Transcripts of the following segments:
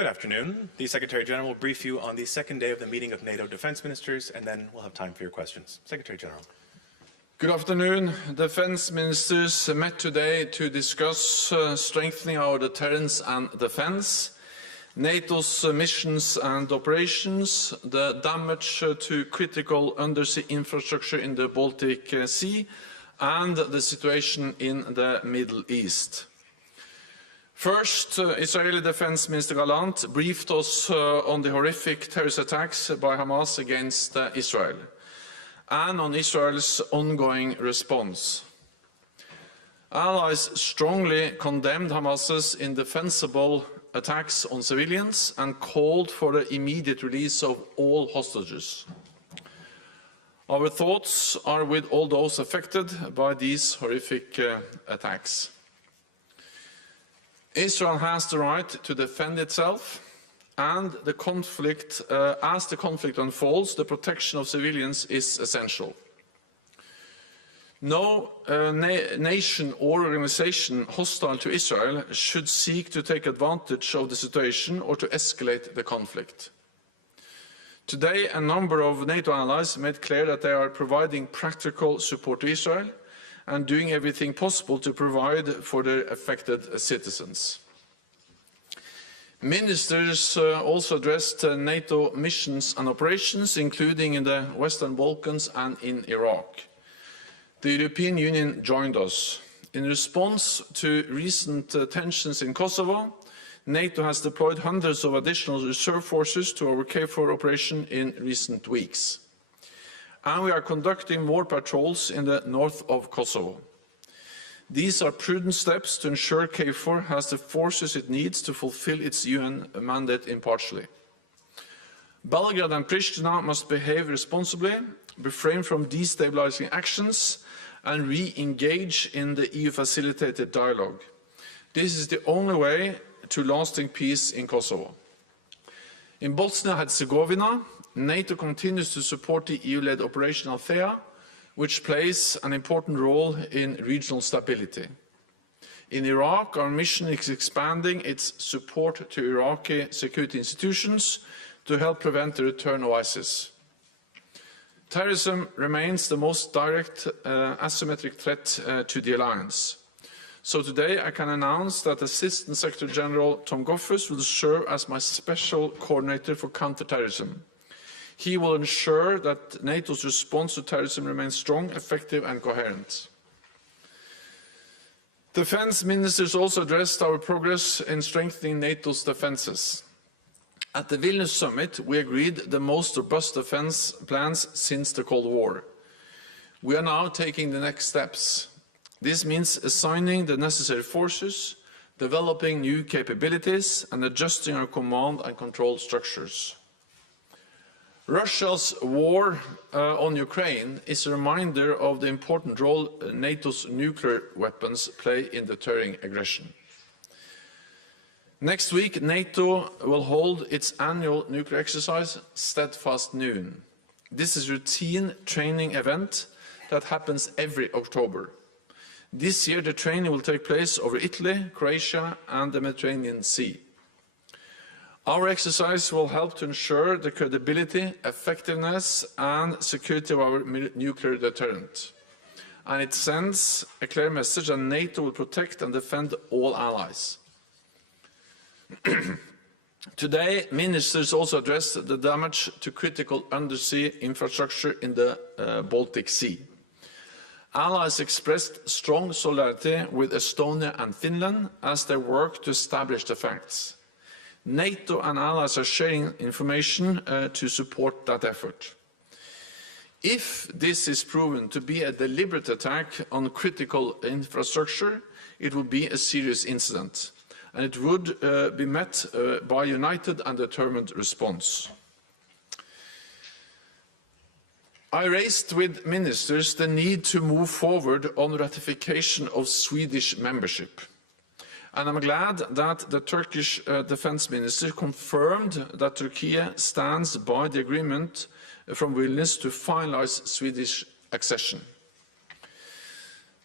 Good afternoon. The Secretary General will brief you on the second day of the meeting of NATO defense ministers, and then we'll have time for your questions. Secretary General. Good afternoon. Defense ministers met today to discuss strengthening our deterrence and defense, NATO's missions and operations, the damage to critical undersea infrastructure in the Baltic Sea, and the situation in the Middle East. First, Israeli Defense Minister Gallant briefed us on the horrific terrorist attacks by Hamas against Israel and on Israel's ongoing response. Allies strongly condemned Hamas's indefensible attacks on civilians and called for the immediate release of all hostages. Our thoughts are with all those affected by these horrific attacks. Israel has the right to defend itself, and as the conflict unfolds, the protection of civilians is essential. No nation or organization hostile to Israel should seek to take advantage of the situation or to escalate the conflict. Today, a number of NATO allies made clear that they are providing practical support to Israel and doing everything possible to provide for their affected citizens. Ministers also addressed NATO missions and operations, including in the Western Balkans and in Iraq. The European Union joined us. In response to recent tensions in Kosovo, NATO has deployed hundreds of additional reserve forces to our KFOR operation in recent weeks. And we are conducting more patrols in the north of Kosovo. These are prudent steps to ensure KFOR has the forces it needs to fulfill its UN mandate impartially. Belgrade and Pristina must behave responsibly, refrain from destabilizing actions, and re-engage in the EU-facilitated dialogue. This is the only way to lasting peace in Kosovo. In Bosnia-Herzegovina, NATO continues to support the EU-led Operation Althea, which plays an important role in regional stability. In Iraq, our mission is expanding its support to Iraqi security institutions to help prevent the return of ISIS. Terrorism remains the most direct asymmetric threat to the alliance. So today I can announce that Assistant Secretary General Tom Goffers will serve as my special coordinator for counterterrorism. He will ensure that NATO's response to terrorism remains strong, effective and coherent. Defense ministers also addressed our progress in strengthening NATO's defenses. At the Vilnius summit, we agreed the most robust defense plans since the Cold War. We are now taking the next steps. This means assigning the necessary forces, developing new capabilities and adjusting our command and control structures. Russia's war on Ukraine is a reminder of the important role NATO's nuclear weapons play in deterring aggression. Next week, NATO will hold its annual nuclear exercise, Steadfast Noon. This is a routine training event that happens every October. This year, the training will take place over Italy, Croatia and the Mediterranean Sea. Our exercise will help to ensure the credibility, effectiveness and security of our nuclear deterrent. And it sends a clear message that NATO will protect and defend all allies. Today, ministers also addressed the damage to critical undersea infrastructure in the Baltic Sea. Allies expressed strong solidarity with Estonia and Finland as they work to establish the facts. NATO and allies are sharing information to support that effort. If this is proven to be a deliberate attack on critical infrastructure, it will be a serious incident, and it would be met by a united and determined response. I raised with ministers the need to move forward on ratification of Swedish membership. And I'm glad that the Turkish defense minister confirmed that Turkey stands by the agreement from Vilnius to finalize Swedish accession.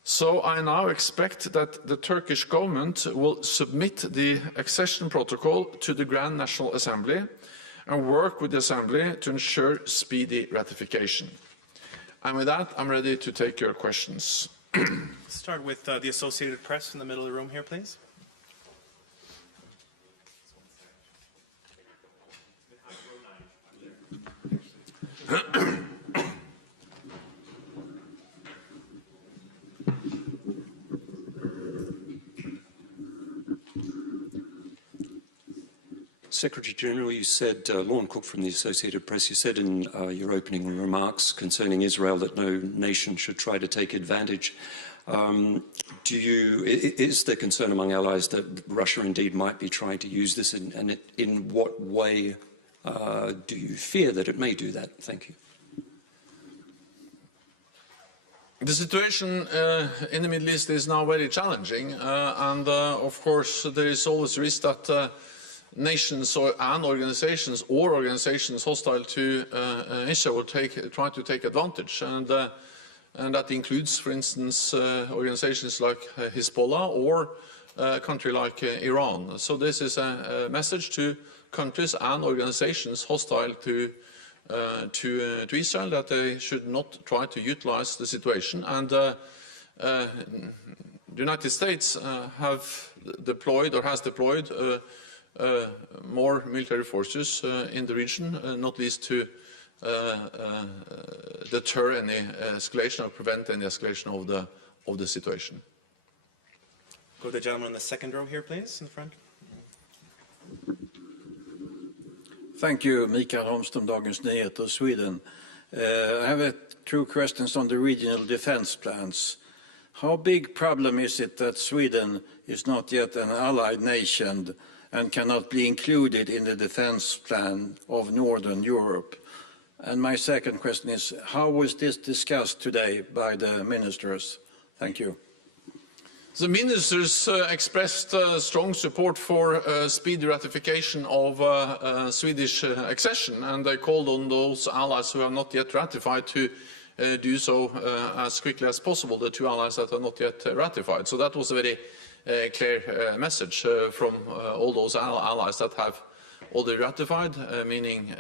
So I now expect that the Turkish government will submit the accession protocol to the Grand National Assembly and work with the Assembly to ensure speedy ratification. And with that, I'm ready to take your questions. Start with the Associated Press in the middle of the room here, please. Secretary General, you said, Lorne Cook from the Associated Press, you said in your opening remarks concerning Israel that no nation should try to take advantage. Is there concern among allies that Russia indeed might be trying to use this, and in what way do you fear that it may do that? Thank you. The situation in the Middle East is now very challenging, and of course there is always risk that nations and organizations hostile to Israel will try to take advantage, and that includes, for instance, organizations like Hezbollah or a country like Iran. So this is a message to countries and organizations hostile to Israel that they should not try to utilize the situation. And the United States has deployed more military forces in the region, not least to deter any escalation or prevent any escalation of the situation. Go to the gentleman in the second row here, please, in the front. Thank you, Mikael Holmström, Dagens Nyheter, Sweden. I have two questions on the regional defense plans. How big problem is it that Sweden is not yet an allied nation and cannot be included in the defense plan of Northern Europe? And my second question is, how was this discussed today by the ministers? Thank you. The ministers expressed strong support for speedy ratification of Swedish accession, and they called on those allies who have not yet ratified to do so as quickly as possible, the two allies that are not yet ratified. So that was a very clear message from all those allies that have already ratified, meaning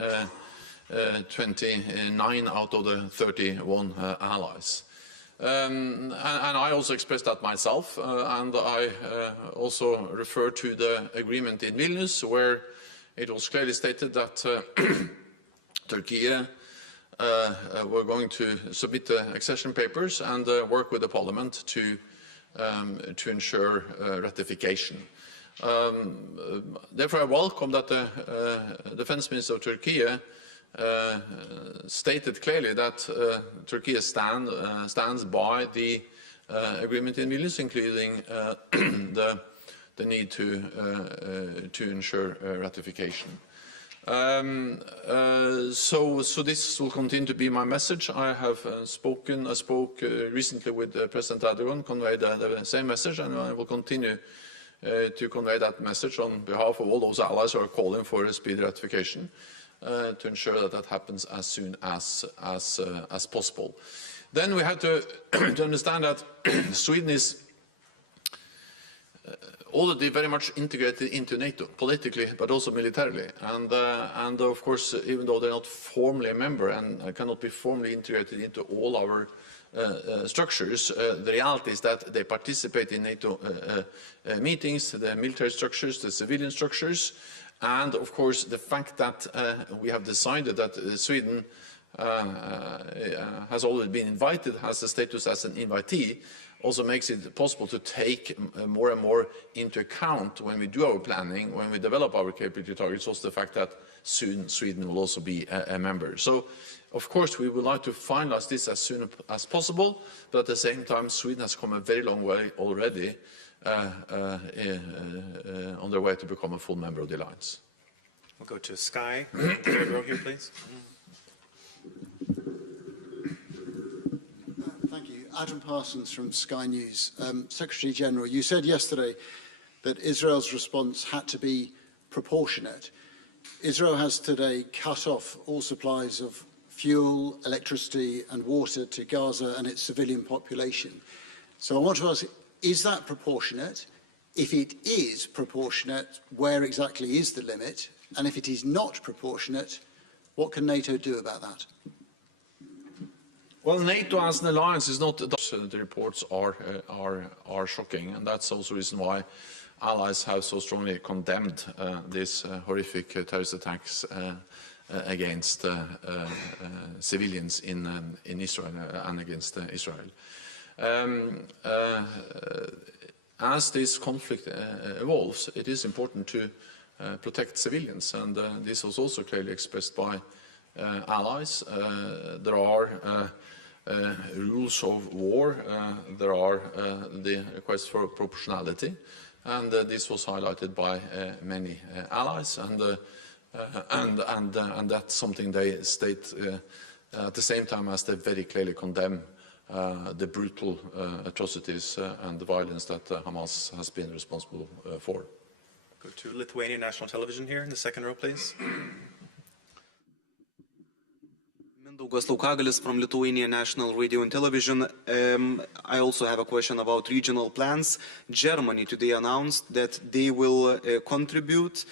29 out of the 31 allies. And I also expressed that myself, and I also refer to the agreement in Vilnius, where it was clearly stated that Turkey were going to submit the accession papers and work with the parliament to ensure ratification. Therefore, I welcome that the defense minister of Turkey stated clearly that Turkey stands by the agreement in Vilnius, including the need to ensure ratification. So this will continue to be my message. I spoke recently with President Erdogan, conveyed the same message, and I will continue to convey that message on behalf of all those allies who are calling for a speedy ratification, to ensure that that happens as soon as possible. Then we have to understand that Sweden is already very much integrated into NATO, politically, but also militarily. And of course, even though they're not formally a member and cannot be formally integrated into all our structures, the reality is that they participate in NATO meetings, the military structures, the civilian structures, and of course the fact that we have decided that Sweden has already been invited, has the status as an invitee, also makes it possible to take more and more into account when we do our planning, when we develop our capability targets, also the fact that soon Sweden will also be a member. So, of course, we would like to finalize this as soon as possible, but at the same time, Sweden has come a very long way already on their way to become a full member of the alliance. We'll go to Sky, third row here, please. Thank you. Adam Parsons from Sky News. Secretary General, you said yesterday that Israel's response had to be proportionate. Israel has today cut off all supplies of fuel, electricity and water to Gaza and its civilian population. So I want to ask, is that proportionate? If it is proportionate, where exactly is the limit? And if it is not proportionate, what can NATO do about that? Well, NATO as an alliance is not. The reports are shocking, and that's also the reason why allies have so strongly condemned these horrific terrorist attacks against civilians in Israel and against Israel. As this conflict evolves, it is important to protect civilians, and this was also clearly expressed by allies. There are rules of war, there are the request for proportionality, and this was highlighted by many allies, and that's something they state at the same time as they very clearly condemn the brutal atrocities and the violence that Hamas has been responsible for. Go to Lithuanian National Television here in the second row, please. Mindaugas Laukagalis from Lithuanian National Radio and Television. I also have a question about regional plans. Germany today announced that they will contribute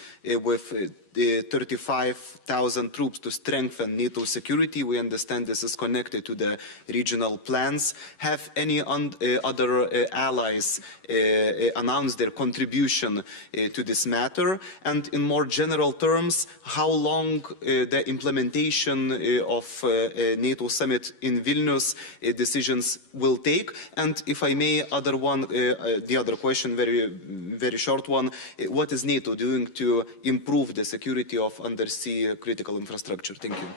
with 35,000 troops to strengthen NATO security. We understand this is connected to the regional plans. Have any other allies announced their contribution to this matter? And in more general terms, how long the implementation of NATO summit in Vilnius decisions will take? And if I may, the other question, very short one, what is NATO doing to improve the security of undersea critical infrastructure? Thank you.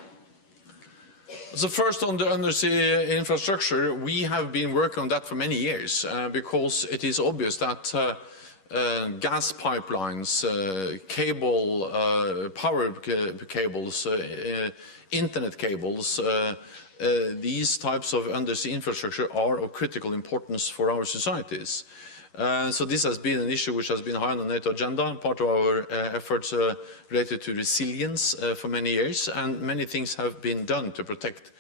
So first on the undersea infrastructure, we have been working on that for many years because it is obvious that gas pipelines, power cables, internet cables, these types of undersea infrastructure are of critical importance for our societies. So this has been an issue which has been high on the NATO agenda, part of our efforts related to resilience for many years, and many things have been done to protect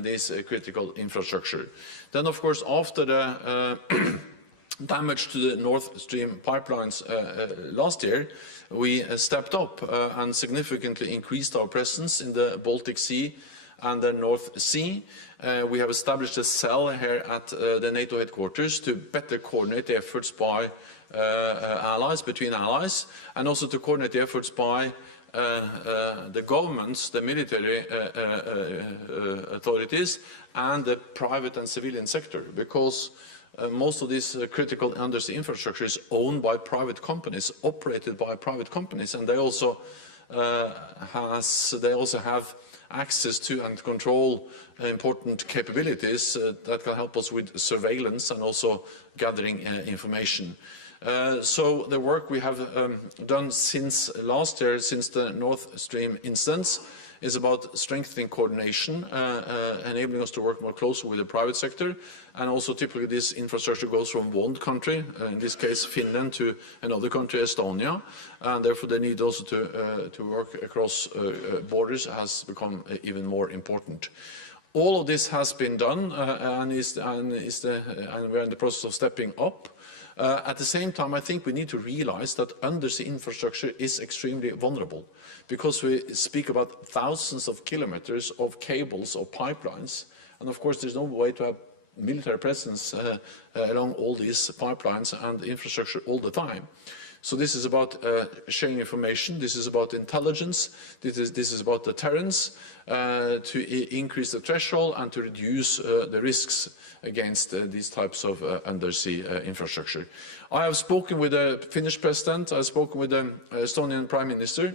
this critical infrastructure. Then, of course, after the damage to the Nord Stream pipelines last year, we stepped up and significantly increased our presence in the Baltic Sea and the North Sea. We have established a cell here at the NATO headquarters to better coordinate the efforts by between allies, and also to coordinate the efforts by the governments, the military authorities, and the private and civilian sector, because most of this critical undersea infrastructure is owned by private companies, operated by private companies, and they also have access to and control important capabilities that can help us with surveillance and also gathering information. So the work we have done since last year, since the Nord Stream incidents, is about strengthening coordination, enabling us to work more closely with the private sector, and also typically this infrastructure goes from one country, in this case Finland, to another country, Estonia, and therefore the need also to work across borders has become even more important. All of this has been done, and we're in the process of stepping up. At the same time, I think we need to realize that undersea infrastructure is extremely vulnerable, because we speak about thousands of kilometers of cables or pipelines, and of course there's no way to have military presence along all these pipelines and infrastructure all the time. So this is about sharing information, this is about intelligence, this is about deterrence, to increase the threshold and to reduce the risks against these types of undersea infrastructure. I have spoken with the Finnish president, I have spoken with the Estonian Prime Minister.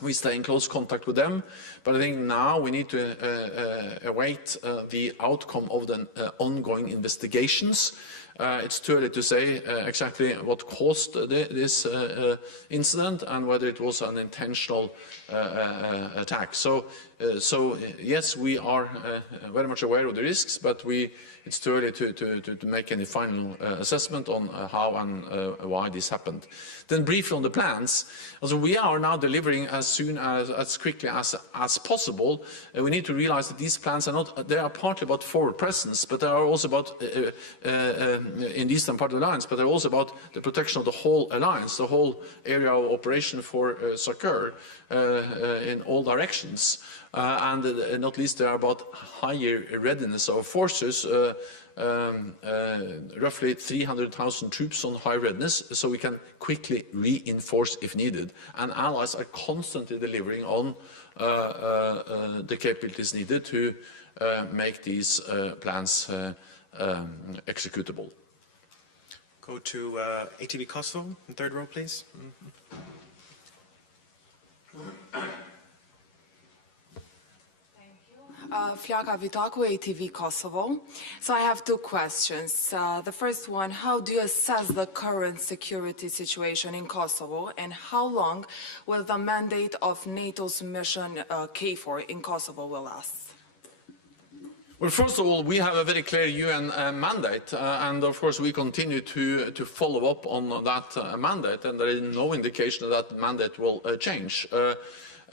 We stay in close contact with them, but I think now we need to await the outcome of the ongoing investigations. It's too early to say exactly what caused this incident and whether it was an intentional attack. So yes, we are very much aware of the risks, but it's too early to make any final assessment on how and why this happened. Then briefly on the plans, also we are now delivering as quickly as possible. We need to realize that these plans they are partly about forward presence, but they are also about in the eastern part of the alliance, but they're also about the protection of the whole alliance, the whole area of operation for succor in all directions. And not least, they are about higher readiness of forces, roughly 300,000 troops on high readiness, so we can quickly reinforce if needed. And allies are constantly delivering on the capabilities needed to make these plans executable. Go to ATV Kosovo, in third row, please. Flaga Vitaku, ATV Kosovo. So I have two questions. The first one, how do you assess the current security situation in Kosovo, and how long will the mandate of NATO's mission KFOR in Kosovo will last? Well, first of all, we have a very clear UN mandate, and of course we continue to follow up on that mandate, and there is no indication that mandate will change.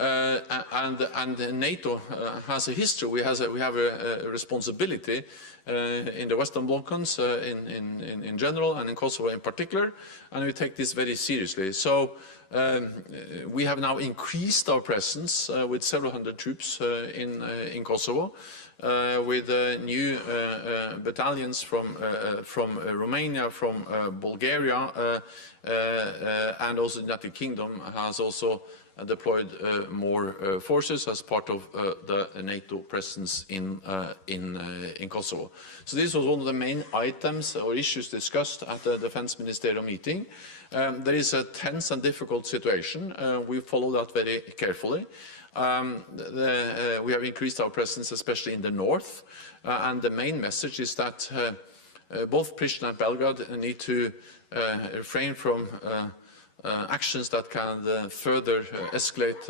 And NATO has a history. We have a responsibility in the Western Balkans in general and in Kosovo in particular, and we take this very seriously. So we have now increased our presence with several hundred troops in Kosovo, with new battalions from Romania, from Bulgaria, and also the United Kingdom has also deployed more forces as part of the NATO presence in Kosovo. So this was one of the main items or issues discussed at the Defence Ministerial meeting. There is a tense and difficult situation. We follow that very carefully. We have increased our presence, especially in the north, and the main message is that both Pristina and Belgrade need to refrain from actions that can further escalate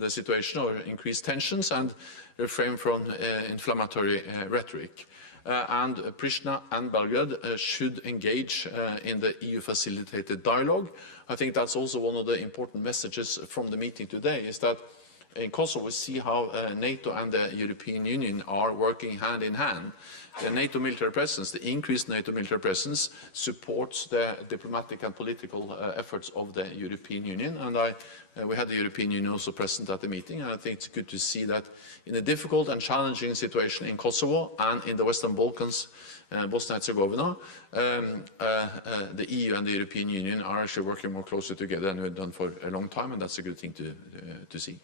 the situation or increase tensions, and refrain from inflammatory rhetoric. And Pristina and Belgrade should engage in the EU-facilitated dialogue. I think that's also one of the important messages from the meeting today, is that in Kosovo we see how NATO and the European Union are working hand in hand. The NATO military presence, the increased NATO military presence, supports the diplomatic and political efforts of the European Union. And we had the European Union also present at the meeting, and I think it's good to see that in a difficult and challenging situation in Kosovo and in the Western Balkans, Bosnia and Herzegovina, the EU and the European Union are actually working more closely together than we've done for a long time, and that's a good thing to see.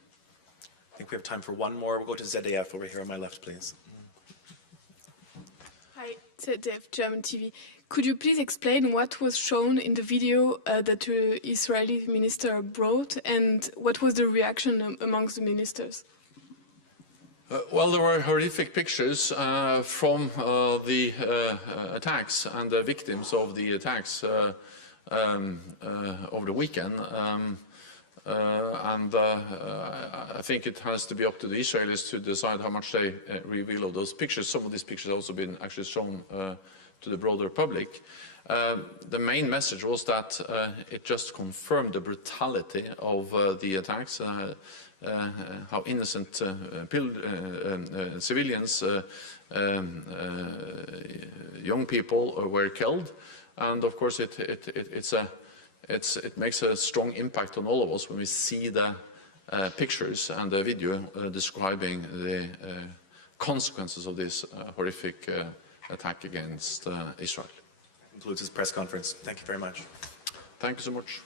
I think we have time for one more. We'll go to ZDF over here on my left, please. Hi, ZDF, German TV. Could you please explain what was shown in the video that the Israeli minister brought, and what was the reaction amongst the ministers? Well, there were horrific pictures from the attacks and the victims of the attacks over the weekend. I think it has to be up to the Israelis to decide how much they reveal of those pictures. Some of these pictures have also been actually shown to the broader public. The main message was that it just confirmed the brutality of the attacks, how innocent civilians, young people were killed, and of course it makes a strong impact on all of us when we see the pictures and the video describing the consequences of this horrific attack against Israel. That concludes this press conference. Thank you very much. Thank you so much.